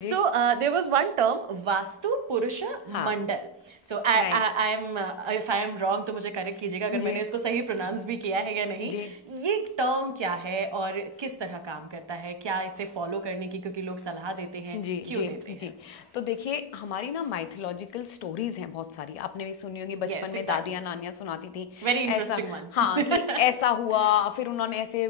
So there was one term Vastu Purusha Mandal. So I am if I am wrong तो मुझे correct कीजिएगा अगर मैंने इसको सही प्रोनाउंस भी किया है या नहीं. ये टर्म क्या है और किस तरह काम करता है, क्या इसे फॉलो करने की क्योंकि लोग सलाह देते हैं, क्यों देते हैं? जी तो देखिए हमारी ना माइथोलॉजिकल स्टोरीज हैं बहुत सारी, आपने भी सुनी होंगी बचपन में दादियाँ नानियाँ सुनाती थी. Very interesting one. हाँ कि ऐसा हुआ, फिर उन्होंने ऐसे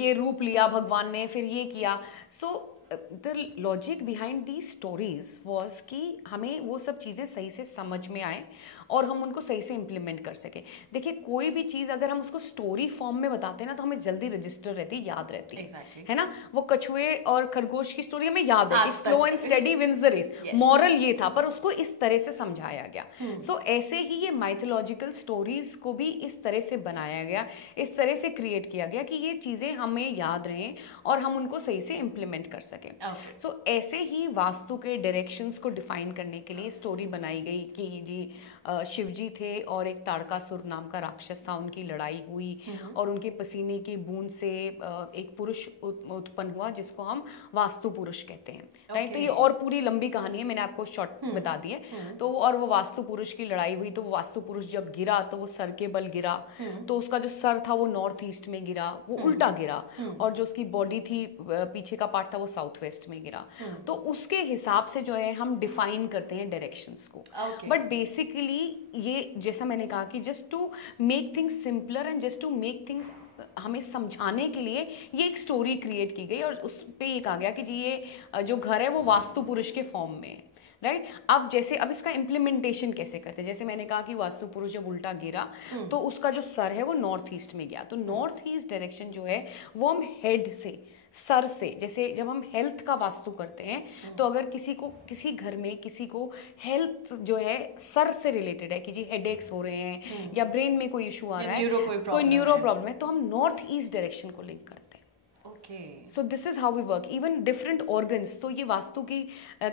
ये रूप लिया भगवान ने, फिर ये किया. So the logic behind the stories was कि हमें वो सब चीज़ें सही से समझ में आए और हम उनको सही से इम्प्लीमेंट कर सके. देखिए कोई भी चीज़ अगर हम उसको स्टोरी फॉर्म में बताते हैं ना तो हमें जल्दी रजिस्टर रहती है, याद रहती है. Exactly. है ना. वो कछुए और खरगोश की स्टोरी हमें याद है कि slow and steady wins the race. Moral ये था पर उसको इस तरह से समझाया गया. सो ऐसे ही ये माइथोलॉजिकल स्टोरीज को भी इस तरह से बनाया गया, इस तरह से क्रिएट किया गया कि ये चीज़ें हमें याद रहें और हम उनको सही से इम्प्लीमेंट कर सकें. सो ऐसे ही वास्तु के डायरेक्शंस को डिफाइन करने के लिए स्टोरी बनाई गई कि जी शिव जी थे और एक ताड़कासुर नाम का राक्षस था, उनकी लड़ाई हुई और उनके पसीने की बूंद से एक पुरुष उत्पन्न हुआ जिसको हम वास्तु पुरुष कहते हैं. राइट. तो ये और पूरी लंबी कहानी है, मैंने आपको शॉर्ट बता दी है. तो और वो वास्तु पुरुष की लड़ाई हुई तो वो वास्तु पुरुष जब गिरा तो वो सर के बल गिरा, तो उसका जो सर था वो नॉर्थ ईस्ट में गिरा, वो उल्टा गिरा, और जो उसकी बॉडी थी पीछे का पार्ट था वो साउथ वेस्ट में गिरा. तो उसके हिसाब से जो है हम डिफाइन करते हैं डायरेक्शंस को. बट बेसिकली ये जैसा मैंने कहा कि just to make things simpler and just to make things हमें समझाने के लिए ये एक स्टोरी क्रिएट की गई और उस पे ये कहा गया कि जी ये जो घर है वो वास्तु पुरुष के फॉर्म में है. राइट. अब जैसे अब इसका इम्प्लीमेंटेशन कैसे करते हैं, जैसे मैंने कहा कि वास्तु पुरुष जब उल्टा गिरा तो उसका जो सर है वो नॉर्थ ईस्ट में गया. तो नॉर्थ ईस्ट डायरेक्शन जो है वो हम हेड से, सर से, जैसे जब हम हेल्थ का वास्तु करते हैं तो अगर किसी घर में किसी को हेल्थ जो है सर से रिलेटेड है कि जी हेडेक्स हो रहे हैं या ब्रेन में कोई इशू आ रहा है, कोई न्यूरो प्रॉब्लम है, तो हम नॉर्थ ईस्ट डायरेक्शन को लिंक करते हैं. So this is how we work. Even different organs, तो ये वास्तु की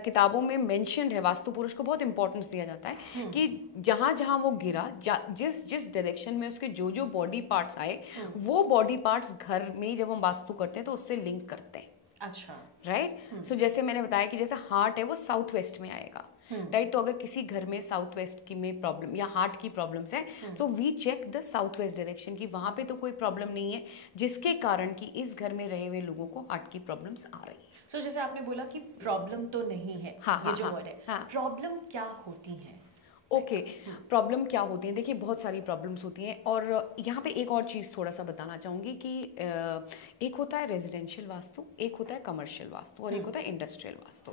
किताबों में मेंशन्ड है, वास्तु पुरुष को बहुत इंपॉर्टेंस दिया जाता है कि जहां जहां वो गिरा, जिस डायरेक्शन में उसके जो जो बॉडी पार्ट्स आए वो बॉडी पार्ट्स घर में जब हम वास्तु करते हैं तो उससे लिंक करते हैं. अच्छा. राइट. सो जैसे मैंने बताया कि जैसे हार्ट है वो साउथ वेस्ट में आएगा. राइट. तो अगर किसी घर में साउथ वेस्ट की में प्रॉब्लम या हार्ट की प्रॉब्लम्स है तो we check the south west direction की वहां पे तो कोई प्रॉब्लम नहीं है जिसके कारण कि इस घर में रहे हुए लोगों को हार्ट की प्रॉब्लम्स आ रही है. सो जैसे आपने बोला कि प्रॉब्लम तो नहीं है, ये जो वर्ड है, प्रॉब्लम क्या होती है? ओके. प्रॉब्लम क्या होती है, देखिए बहुत सारी प्रॉब्लम्स होती हैं और यहाँ पे एक और चीज़ थोड़ा सा बताना चाहूँगी कि एक होता है रेजिडेंशियल वास्तु, एक होता है कमर्शियल वास्तु और एक होता है इंडस्ट्रियल वास्तु.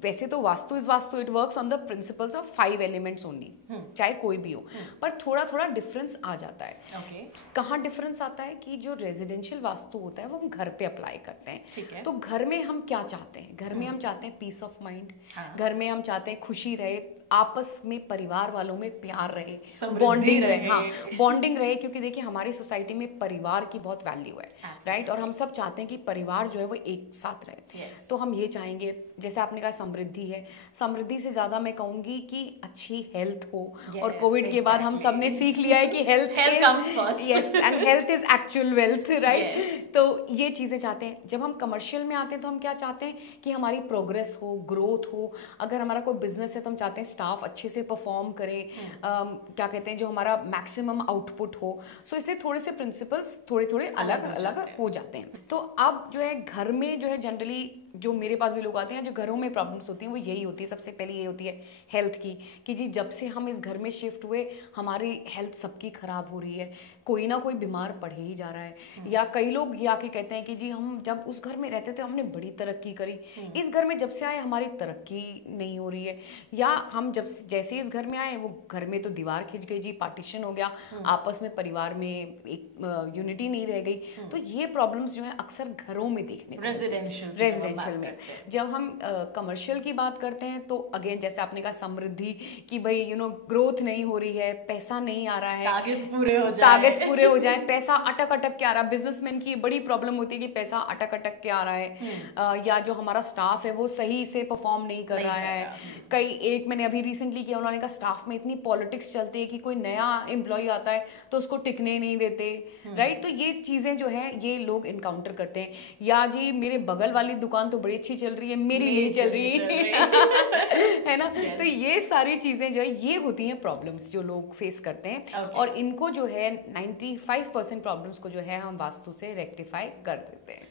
वैसे तो vastu is vastu, it works on the principles of 5 elements only, चाहे कोई भी हो, पर थोड़ा थोड़ा डिफरेंस आ जाता है. कहाँ डिफरेंस आता है कि जो रेजिडेंशियल वास्तु होता है वो हम घर पे अप्लाई करते हैं. तो घर में हम क्या चाहते हैं, घर में हम चाहते हैं पीस ऑफ माइंड, घर में हम चाहते हैं खुशी रहे, आपस में परिवार वालों में प्यार रहे, बॉन्डिंग रहे. हाँ, बॉन्डिंग रहे, क्योंकि देखिए हमारी सोसाइटी में परिवार की बहुत वैल्यू है. राइट. और हम सब चाहते हैं कि परिवार जो है वो एक साथ रहे. तो हम ये चाहेंगे, जैसे आपने कहा समृद्धि है, समृद्धि से ज्यादा मैं कहूंगी कि अच्छी हेल्थ हो. और कोविड के बाद हम सब ने सीख लिया है कि health comes first. Yes, and health is actual wealth. Right. तो ये चीजें चाहते हैं. जब हम कमर्शियल में आते हैं तो हम क्या चाहते हैं कि हमारी प्रोग्रेस हो, ग्रोथ हो. अगर हमारा कोई बिजनेस है तो हम चाहते हैं स्टाफ अच्छे से परफॉर्म करे, क्या कहते हैं, जो हमारा मैक्सिमम आउटपुट हो. सो इसलिए थोड़े से प्रिंसिपल्स थोड़े थोड़े अलग अलग हो जाते हैं. तो अब जो है घर में जो है जनरली जो मेरे पास भी लोग आते हैं जो घरों में प्रॉब्लम्स होती हैं वो यही होती है. सबसे पहले ये होती है हेल्थ की, कि जी जब से हम इस घर में शिफ्ट हुए हमारी हेल्थ सबकी खराब हो रही है, कोई ना कोई बीमार पड़ ही जा रहा है. या कई लोग ये आके कहते हैं कि जी हम जब उस घर में रहते थे हमने बड़ी तरक्की करी, इस घर में जब से आए हमारी तरक्की नहीं हो रही है. या हम जब जैसे इस घर में आए वो घर में तो दीवार खिंच गई जी, पार्टीशन हो गया, आपस में परिवार में एक यूनिटी नहीं रह गई. तो ये प्रॉब्लम्स जो है अक्सर घरों में देखने को रेजिडेंशियल में. जब हम कमर्शियल की बात करते हैं तो अगेन जैसे आपने कहा समृद्धि, कि भाई ग्रोथ नहीं हो रही है, पैसा नहीं आ रहा है, टारगेट्स पूरे हो जाए, पैसा अटक अटक के आ रहा है. बिजनेसमैन की बड़ी प्रॉब्लम होती है कि पैसा अटक अटक के आ रहा है. या जो हमारा स्टाफ है वो सही से परफॉर्म नहीं कर रहा है. एक मैंने अभी रिसेंटली किया, उन्होंने कहा स्टाफ में इतनी पॉलिटिक्स चलती है कि कोई नया एम्प्लॉय आता है तो उसको टिकने नहीं देते. राइट. तो ये चीजें जो है ये लोग इनकाउंटर करते हैं. या जी मेरे बगल वाली दुकान तो बड़ी अच्छी चल रही है, मेरी नहीं चल रही है ना। तो ये सारी चीजें जो है ये होती हैं प्रॉब्लम्स जो लोग फेस करते हैं, और इनको जो है 95% प्रॉब्लम्स को जो है हम वास्तु से रेक्टिफाई कर देते हैं।